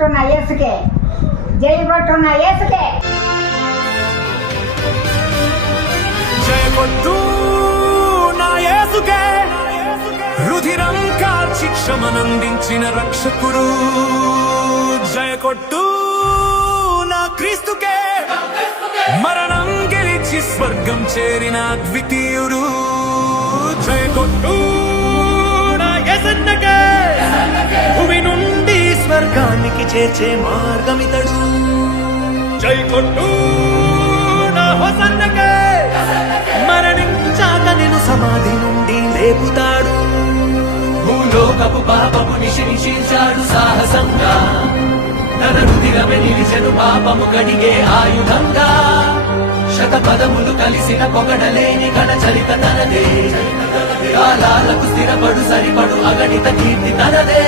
కొట్టున్న యేసుకే, జై కొట్టున్న యేసుకే. జయ కొట్టు నా యేసుకే, రుధిరం కార్చి క్షమనందించిన రక్షకుడు. జయ కొట్టు నా క్రీస్తుకే, మరణం గెలిచి స్వర్గం చేరిన ద్వితీయుడు. జయ కొట్టు నా యేసన్నకే, భూమి నుండి స్వర్గానికి చేర్చే మార్గమితడు. జై కొట్టు నా హోసన్నకే, మరణించాక నేను సమాధి నుండి లేపుతాడు. భూలోకపు పాపము నిషేధించాడు సాహసంగా, తన రుధిరమే నిలిచెను పాపము కడిగే ఆయుధంగా. శతపదములు కలిసిన పొగడలేని గణచరిత తనదే, కాలాలకు స్థిరపడు సరిపడు అగణిత కీర్తి తనదే.